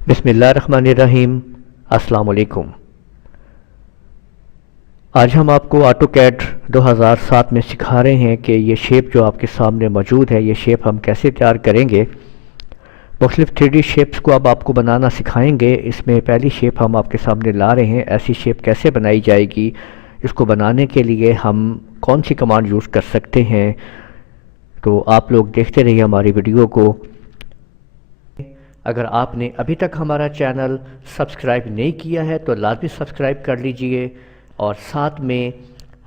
बिस्मिल्लाहिर्रहमानिर्रहीम। अस्सलाम वालेकुम। आज हम आपको ऑटोकैड 2007 में सिखा रहे हैं कि ये शेप जो आपके सामने मौजूद है, ये शेप हम कैसे तैयार करेंगे। मुख्तलिफ 3D शेप्स को अब आपको बनाना सिखाएंगे। इसमें पहली शेप हम आपके सामने ला रहे हैं। ऐसी शेप कैसे बनाई जाएगी, इसको बनाने के लिए हम कौन सी कमांड यूज़ कर सकते हैं, तो आप लोग देखते रहिए हमारी वीडियो को। अगर आपने अभी तक हमारा चैनल सब्सक्राइब नहीं किया है तो लाजमी सब्सक्राइब कर लीजिए और साथ में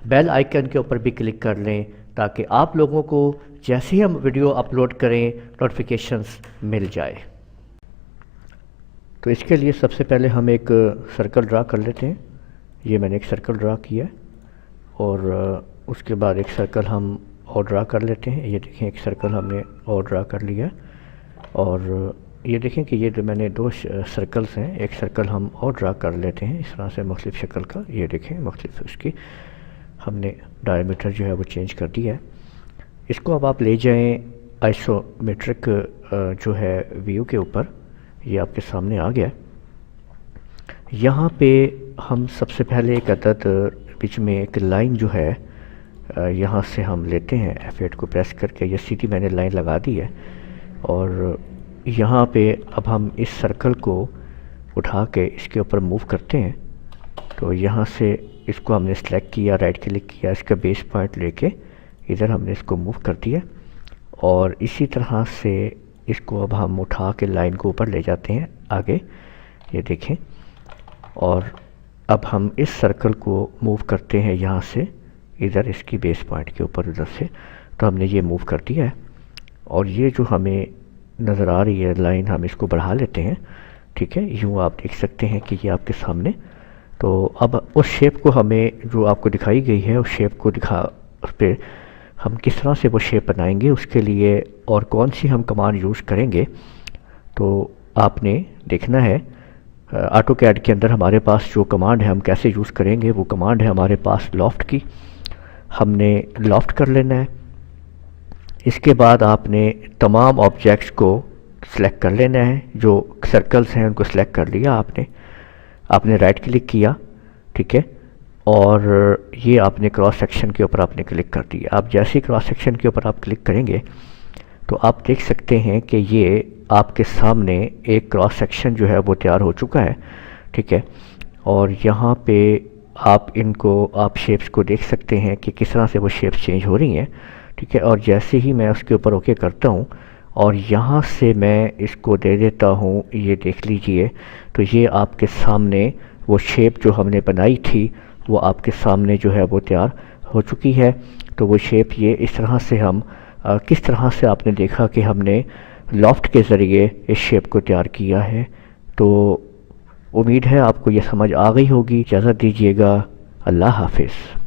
बेल आइकन के ऊपर भी क्लिक कर लें ताकि आप लोगों को जैसे ही हम वीडियो अपलोड करें नोटिफिकेशंस मिल जाए। तो इसके लिए सबसे पहले हम एक सर्कल ड्रा कर लेते हैं। ये मैंने एक सर्कल ड्रा किया और उसके बाद एक सर्कल हम और ड्रा कर लेते हैं। ये देखें, एक सर्कल हमने और ड्रा कर लिया और ये देखें कि ये जो मैंने दो सर्कल्स हैं, एक सर्कल हम और ड्रा कर लेते हैं इस तरह से मुख्तलिफ शक्ल का। ये देखें, मुख्तलिफ उसकी हमने डायमीटर जो है वो चेंज कर दिया है। इसको अब आप ले जाएं आइसोमेट्रिक जो है व्यू के ऊपर। ये आपके सामने आ गया है। यहाँ पे हम सबसे पहले एक अदद बीच में एक लाइन जो है यहाँ से हम लेते हैं। F8 को प्रेस करके ये सीधी मैंने लाइन लगा दी है और यहाँ पे अब हम इस सर्कल को उठा के इसके ऊपर मूव करते हैं। तो यहाँ से इसको हमने सेलेक्ट किया, राइट क्लिक किया, इसका बेस पॉइंट लेके इधर हमने इसको मूव कर दिया और इसी तरह से इसको अब हम उठा के लाइन को ऊपर ले जाते हैं आगे। ये देखें, और अब हम इस सर्कल को मूव करते हैं यहाँ से इधर इसकी बेस पॉइंट के ऊपर उधर से। तो हमने ये मूव कर दिया है और ये जो हमें नज़र आ रही है लाइन, हम इसको बढ़ा लेते हैं। ठीक है, यूँ आप देख सकते हैं कि ये आपके सामने। तो अब उस शेप को हमें जो आपको दिखाई गई है उस शेप को उस पर हम किस तरह से वो शेप बनाएंगे, उसके लिए और कौन सी हम कमांड यूज़ करेंगे, तो आपने देखना है। ऑटोकैड के अंदर हमारे पास जो कमांड है हम कैसे यूज़ करेंगे, वो कमांड है हमारे पास लॉफ्ट की। हमने लॉफ्ट कर लेना है। इसके बाद आपने तमाम ऑब्जेक्ट्स को सिलेक्ट कर लेना है। जो सर्कल्स हैं उनको सिलेक्ट कर लिया आपने राइट क्लिक किया, ठीक है, और ये आपने क्रॉस सेक्शन के ऊपर आपने क्लिक कर दिया। आप जैसे ही क्रॉस सेक्शन के ऊपर आप क्लिक करेंगे तो आप देख सकते हैं कि ये आपके सामने एक क्रॉस सेक्शन जो है वो तैयार हो चुका है। ठीक है, और यहाँ पे आप शेप्स को देख सकते हैं कि किस तरह से वो शेप्स चेंज हो रही हैं। ठीक है, और जैसे ही मैं उसके ऊपर ओके करता हूँ और यहाँ से मैं इसको दे देता हूँ, ये देख लीजिए, तो ये आपके सामने वो शेप जो हमने बनाई थी वो आपके सामने जो है वो तैयार हो चुकी है। तो वो शेप ये इस तरह से हम किस तरह से आपने देखा कि हमने लॉफ्ट के ज़रिए इस शेप को तैयार किया है। तो उम्मीद है आपको ये समझ आ गई होगी। इजाज़त दीजिएगा। अल्लाह हाफिज़।